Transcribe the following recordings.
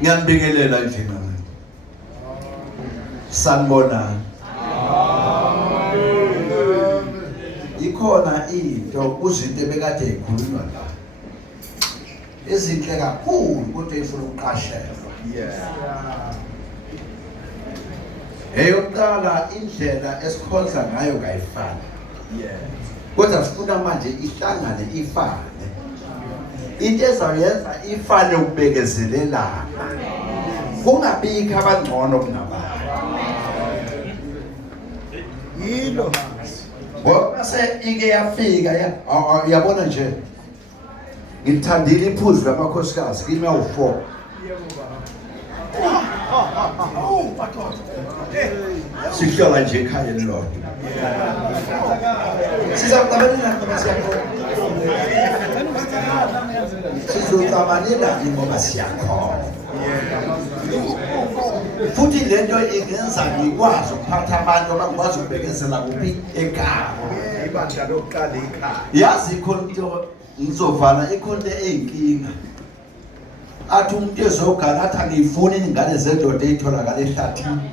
Ngiyambingelela nje mama. Sanibonani. Ikhona into uzinto ebekade ikhulunywa la. Ezinhle kakhulu kodwa ifuna ukuqashelwa. Eyokuqala indlela esikhonza ngayo kayifani. Kodwa sifuna manje ihlangane ifane. Into ezayenza ifane ukubekezelelana. Kungabikho abangcono kunabanye. Yilo. Ngoba ike yafika yabona nje. Ngithandile iphuzu lamakhosikazi kimi awu4. Sihlala nje ekhaya lelodwa. Sizaqabelela ngoba siyakhona. Sizocabanela ngoba siyakhona. Futhi lento ingenza ngikwazi ukuphatha abantu abangikwazi ukubekezela kuphi ekhaya. Ibandla lokuqala ekhaya. Yazi ikhonto ngizovala ikhonto eyinkinga. Athi umuntu ezogana athi angifuni ingane zendoda ezitholakala ehlathini.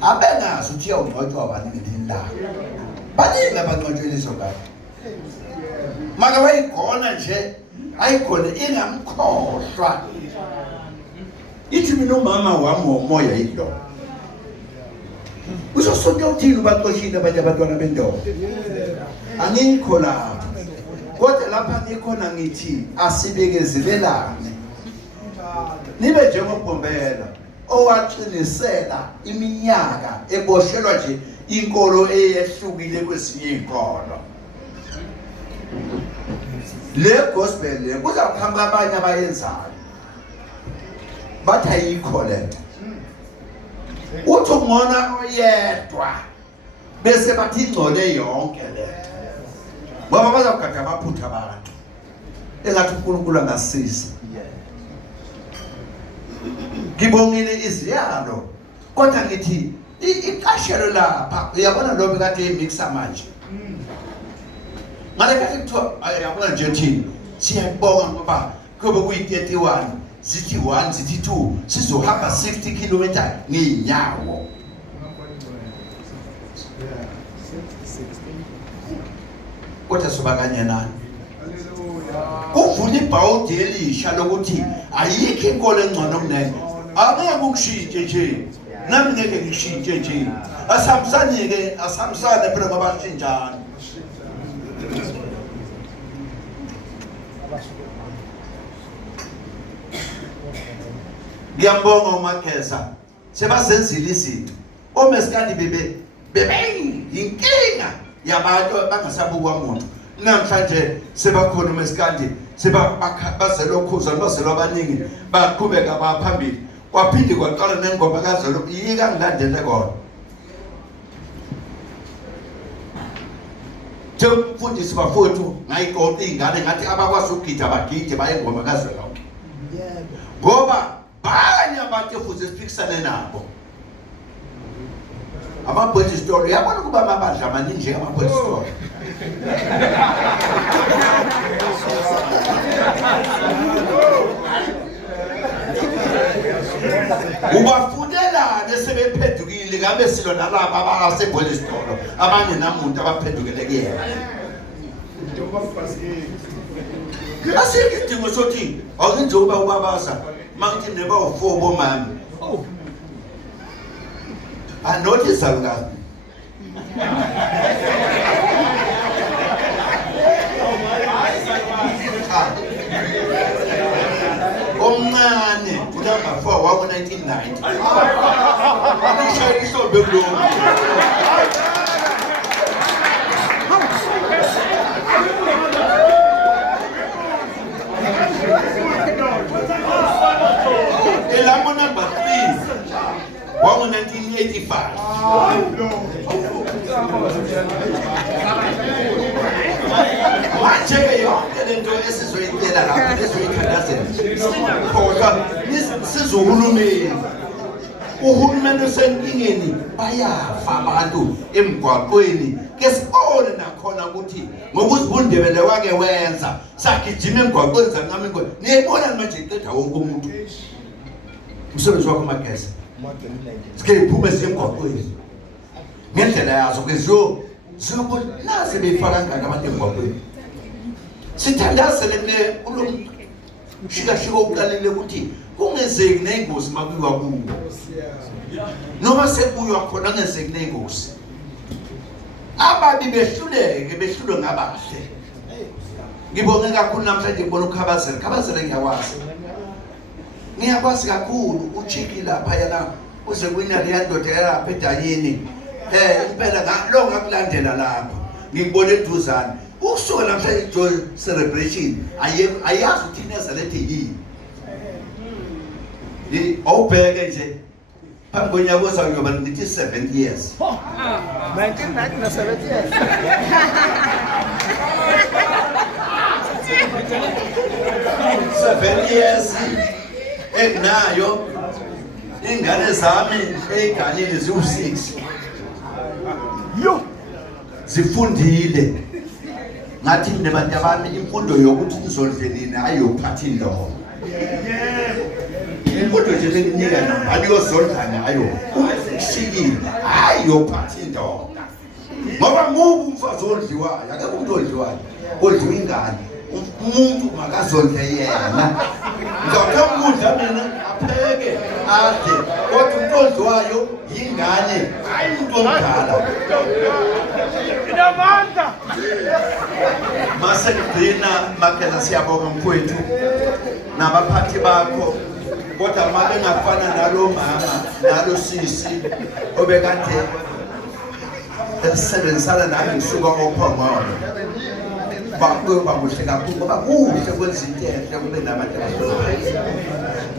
Abengazi ukuthi uyawungcotshwa abaningi nendaba. Baningi abangcotshweni izogana. Maka wayigona nje ayigone ingamkhohlwa. Ithi mina umama wami womoya yilo. Uzosonke uthini ubaxoshile abanye abantwana bendoda. Angikho lapha. Kodwa lapha ngikhona ngithi asibekezelelane. Nibe njengoBombela owaqinisela iminyaka eboshelwa nje inkolo eyehlukile kwesinye inkolo. Le gospel le kuzakuhamba abanye abayenzayo. Bathi ayikho lento. Uthi ungona oyedwa bese bathi ingcole yonke lento. Ngoba bazawugada amaphutha abantu. Engathi uNkulunkulu angasiza. Ngibongile iziyalo kodwa ngithi iqashelo lapha uyabona lo bekade emixa manje. Ngale kathi kuthiwa ayabona nje thini siyabonga ngoba kube kuyi31 zithi 1 zithi 2 sizohamba 60 km ngeenyawo. Kodwa sobakanye nani? Uvula ibhawudi elisha lokuthi ayikho inkolo engcono kunene. Angeke ukushintshe nje. Nami ngeke ngishintshe nje. Asambisane phela ngabashintsana. Ngiyambonga uMageza. Sebazenzile izinto. Omesikandi bebe inkinga yabantu bangasabukwa umuntu. Namhlanje sebakhona uMesikandi bazelokhuza bazelwa abaningi baqhubeka baphambili. Kwaphinde kwaqala nengoma kaZulu iyika ngilandele kona. Mfundisi bafowethu ngayixoxa ingane ngathi abakwazi ukugida bagide baye ngoma kaZulu. Ngoba banye abantu efuze siphikisane nabo. Ama-Boys Story yabona kuba amabandla amaningi njengama-Boys Story. Ubafundelane sebephendukile ngabe silo nalabo abase-Boys Story abanye namuntu abaphendukele kuyena. Asikho idingo sokuthi akunjengoba ubabaza mangithi neba u4 bomama. Anotice alga. Omncane unamba 4 wa 1990. Abishaya isobe kulo. Elamo number 3 wa 1985. Manje yonke lento esizoyitela lapha esizoyikhandazela. Kodwa sizohulumeni. Uhulumeni usenkingeni bayafa abantu emgwaqweni. Ke sibone nakhona ukuthi ngokuzibundebele wake wenza sagijima emgwaqweni zancama inkosi niyayibona manje iqeda wonke umuntu umsebenzi wakho magesi sike iphume siye emgwaqweni ngendlela yazo ke ziyobona nase beyifaka ngaka abantu emgwaqweni sithandazele kule ulo shika uqalile ukuthi kungezeki nengozi makuyiwa kuwo noma sekuywa khona ngezeki nengozi ababi behlulwe ngabahle ngibonge kakhulu namhlanje ngibona ukhabazela ngiyakwazi kakhulu uchiki lapha yana uze kwinari yandoda yapha edanyeni impela lo ngakulandela lapha ngibone eduzane ukusuka namhlanje joy celebration ayazi ukuthi iNazaretha yini awubheke nje phambi konyaka ozakuyoba ngithi 7 years 1990 na 7 years 7 years enginayo ingane zami eziganile ziwu6 zifundile ngathi nebantu abami imfundo yokuthi nizondlenini ayiyokuphatha indlovu imfundo nje benginika nami aliyozondlana ayo ushikile ayiyokuphatha indlovu ngoba ngubu umfazi odliwayo akekho umuntu odliwayo odliwa ingane umuntu makazondle yena ngizothola ukudla mina apheke adle kodwa umuntu odliwayo yingane hayi umuntu omdala inamandla masekugcina makela siyabonga mfowethu nabaphathi bakho kodwa uma bengafana nalo mama nalo sisi obekade esebenzisana nami ngisuka ophongolo bakuhle kakhulu ngoba kuhle kwenza into enhle kube nabantu abahloniphayo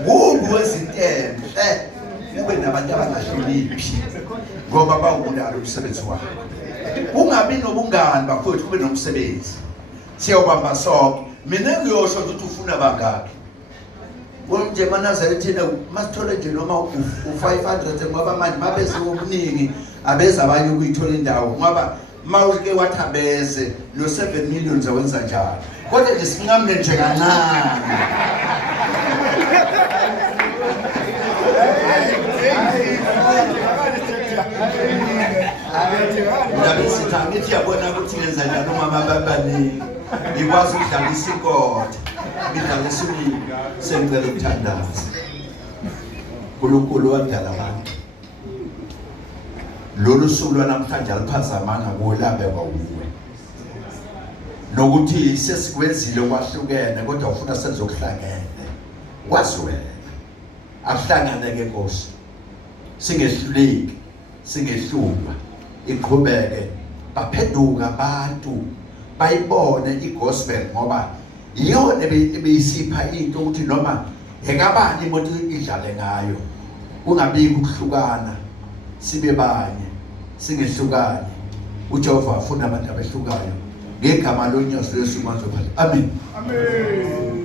kubi kwezinto enhle kube nabantu abangahloniphi ngoba bawubulala umsebenzi wakho ungabi nobungani bafowethu kube nomsebenzi siyobamba sonke mina ngiyosho ukuthi ufuna bangaki nje eNazarethini masithole nje noma u500 ngoba manje mabeze okuningi abeza abanye ukuyithola indawo ngoba mawuke wathabeze lo 7 million zawenza njalo kodwa nje sinqamle nje kancane ngabe sithangithi yabona ukuthi ngenza njalo mama babani ikwazi ukudlalisa inkotha ngidlalisa sengicela ukuthandaza uNkulunkulu wadala abantu lolu suku lwanamhlanje aliphazamanga kulambe kwawuwe nokuthi sesikwenzile kwahlukene kodwa ufuna senzokuhlangene wazi wena akuhlangane ke Nkosi singehluleki singehlulwa iqhubeke baphenduka abantu bayibone igospel ngoba yona ebeyisipha into ukuthi noma ekabani imoto idlale ngayo kungabiki ukuhlukana sibe banye singehlukani uJehova afuna abantu abehlukayo ngegama lonyosi lesuku manje phela amen amen